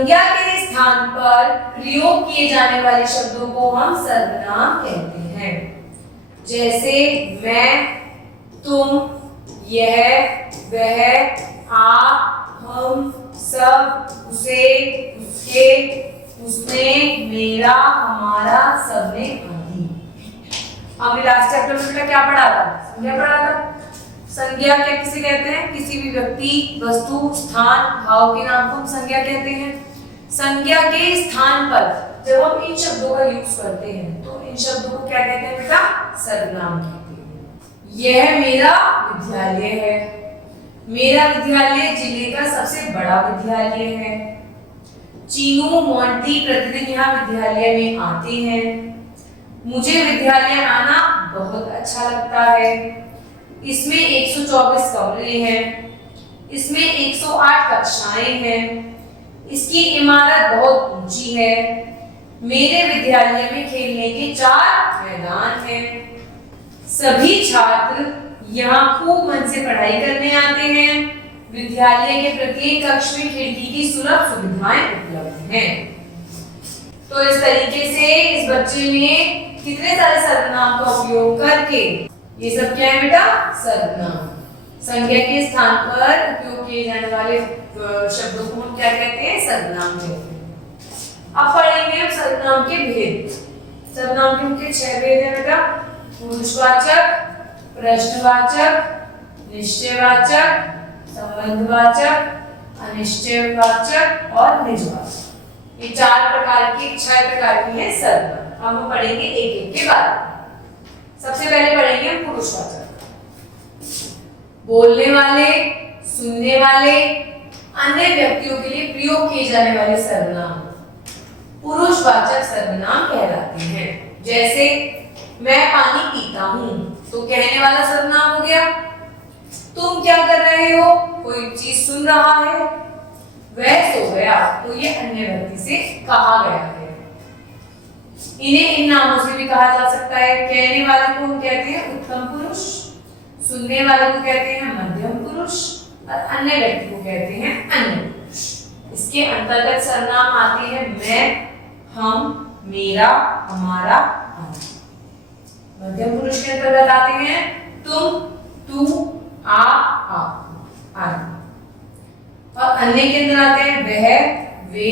संज्ञा के स्थान पर प्रयोग किए जाने वाले शब्दों को हम सर्वनाम कहते हैं। जैसे मैं, तुम, यह, वह, आप, हम, सब, उसे, उसके, उसने, मेरा, हमारा, सबने आदि। हमने लास्ट चैप्टर में बेटा क्या पढ़ा था? संज्ञा पढ़ा था। संज्ञा क्या किसे कहते हैं? किसी भी व्यक्ति, वस्तु, स्थान, भाव के नाम को हम संज्ञा कहते हैं। संज्ञा के स्थान पर जब हम इन शब्दों का यूज करते हैं तो इन शब्दों को क्या कहते हैं बेटा? सर्वनाम कहते हैं। यह मेरा विद्यालय है। मेरा विद्यालय जिले का सबसे बड़ा विद्यालय है। चीनू, मोंटी प्रतिदिन यहाँ विद्यालय में आते हैं। मुझे विद्यालय आना बहुत अच्छा लगता है। इसमें 124 कमरे हैं। इसमें 108 कक्षाएं हैं। इसकी इमारत बहुत ऊंची है। मेरे विद्यालय में खेलने के 4 मैदान हैं। सभी छात्र यहाँ खूब मन से पढ़ाई करने आते हैं। विद्यालय के प्रत्येक कक्ष में खिड़की की सुलभ सुविधाएं उपलब्ध हैं। तो इस तरीके से इस बच्चे ने कितने सारे सर्वनाम का उपयोग करके, ये सब क्या है बेटा? सर्वनाम। संज्ञा के स्थान पर उपयोग किए जाने वाले शब्दों को हम क्या कहते हैं? सर्वनाम कहते हैं। अब पढ़ेंगे हम सर्वनाम के भेद। सर्वनाम के मुख्य 6 भेद हैं बेटा। पुरुषवाचक, प्रश्नवाचक, निश्चयवाचक, संबंधवाचक, अनिश्चयवाचक और निजवाचक। ये 6 प्रकार की है सर्वनाम। हम पढ़ेंगे एक एक के बारे में। सबसे पहले पढ़ेंगे हम पुरुषवाचक। बोलने वाले, सुनने वाले, अन्य व्यक्तियों के लिए प्रयोग किए जाने वाले सर्वनाम पुरुषवाचक सर्वनाम कहलाते हैं। जैसे मैं पानी पीता हूं तो कहने वाला सर्वनाम हो गया। तुम क्या कर रहे हो? कोई चीज सुन रहा है। वह सो गया तो ये अन्य व्यक्ति से कहा गया है। इन्हें इन नामों से भी कहा जा सकता है। कहने वाले को हम कहते हैं उत्तम पुरुष, सुनने वाले को कहते हैं मध्यम पुरुष और अन्य व्यक्ति को कहते हैं अन्य पुरुष। इसके अंतर्गत सर्वनाम आते हैं मैं, हम, मेरा, हमारा, आदि। मध्यम पुरुष के अंतर्गत आते हैं तुम, तू, आप आदि। और अन्य के अंदर आते हैं वह, वे,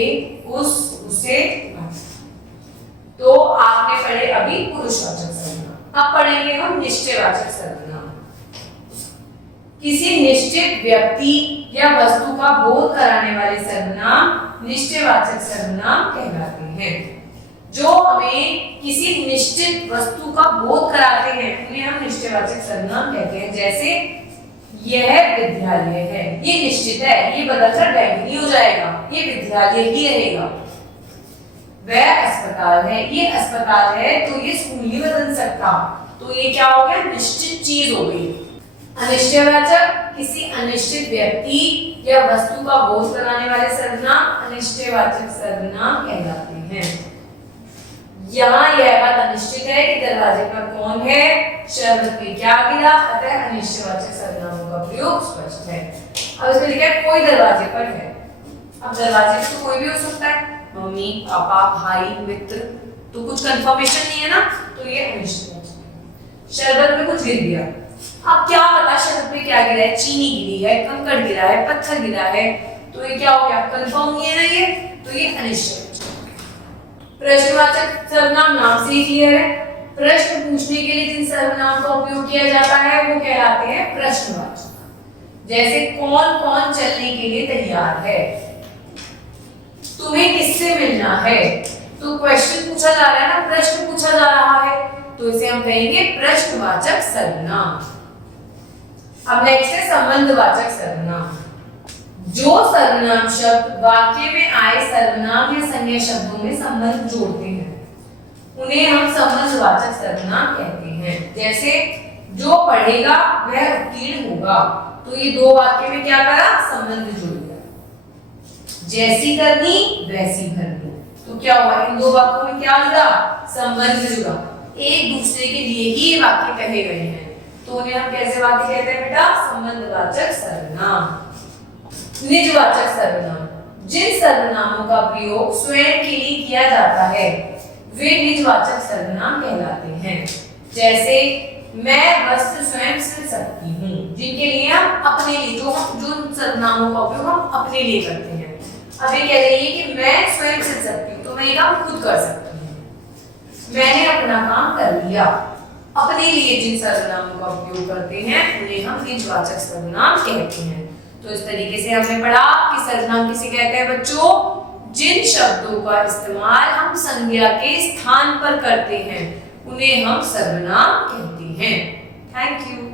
उस, उसे, आदि। तो आपने पढ़े अभी पुरुषवाचक सर्वनाम। अब पढ़ेंगे हम निश्चयवाचक सर्वनाम। किसी निश्चित व्यक्ति या वस्तु का बोध कराने वाले सर्वनाम निश्चयवाचक सर्वनाम कहलाते हैं। जो हमें किसी निश्चित वस्तु का बोध कराते हैं उन्हें हम निश्चयवाचक सर्वनाम कहते हैं। जैसे यह विद्यालय है, ये निश्चित है, ये बदलकर बैंगनी हो जाएगा, ये विद्यालय ही रहेगा। वह अस्पताल है, ये अस्पताल है तो ये स्कूल नहीं बदल सकता। तो ये क्या हो गया? निश्चित चीज हो गई। अनिश्चयवाचक किसी अनिश्चित व्यक्ति या वस्तु का बोध कराने वाले सर्वनाम अनिश्चयवाचक सर्वनाम कहलाते हैं। यहाँ यह बात अनिश्चित है कि दरवाजे पर कौन है, शरबत में क्या गिरा, अतः अनिश्चयवाचक सर्वनामों का प्रयोग स्पष्ट है। अब इसमें लिखा है कोई दरवाजे पर है। अब दरवाजे पर तो कोई भी हो सकता है, मम्मी, पापा, भाई, मित्र, तो कुछ कंफर्मेशन नहीं है ना, तो ये अनिश्चयवाचक है। शरबत में कुछ गिर गया, अब क्या पता शरबत में क्या गिरा है? चीनी गिरी है, कंकड़ गिरा है, पत्थर गिरा है, तो ये क्या हो गया? कंफर्म नहीं है ना ये, तो ये अनिश्चयवाचक। प्रश्नवाचक सर्वनाम नाम से ही क्लियर है। प्रश्न पूछने के लिए जिन सर्वनाम का उपयोग किया जाता है वो कहलाते हैं प्रश्नवाचक। जैसे कौन कौन चलने के लिए तैयार है, तुम्हें किससे मिलना है, तो क्वेश्चन पूछा जा रहा है ना, प्रश्न पूछा जा रहा है, तो इसे हम कहेंगे प्रश्नवाचक सर्वनाम। अब नेक्स्ट है संबंधवाचक सर्वनाम। जो सर्वनाम शब्द वाक्य में आए सर्वनाम या संज्ञा शब्दों में संबंध जोड़ते हैं उन्हें हम संबंधवाचक सर्वनाम कहते हैं। जैसे जो पढ़ेगा वह उत्तीर्ण होगा, तो ये दो वाक्य में क्या करा? संबंध जोड़ दिया। जैसी करनी वैसी भरनी, तो क्या हुआ? इन दो वाक्यों में क्या जुड़ा? संबंध जुड़ा। एक दूसरे के लिए ही ये वाक्य कहे गए हैं, तो उन्हें हम कैसे वाक्य कहते हैं बेटा? संबंधवाचक सर्वनाम। निजवाचक सर्वनाम। जिन सर्वनामों का प्रयोग स्वयं के लिए किया जाता है वे निजवाचक सर्वनाम कहलाते हैं। जैसे मैं वस्त्र स्वयं सिल सकती हूँ, जिनके लिए हम अपने लिए जो सर्वनामों का उपयोग हम अपने लिए करते हैं। अब ये कह रही है कि मैं स्वयं सिल सकती हूँ, तो मैं ये काम खुद कर सकती हूँ। मैंने अपना काम कर लिया। अपने लिए जिन सर्वनामों का उपयोग करते हैं उन्हें हम निजवाचक सर्वनाम कहते हैं। तो इस तरीके से हमने पढ़ा कि सर्वनाम किसे कहते हैं बच्चों, जिन शब्दों का इस्तेमाल हम संज्ञा के स्थान पर करते हैं उन्हें हम सर्वनाम कहते हैं। Thank you.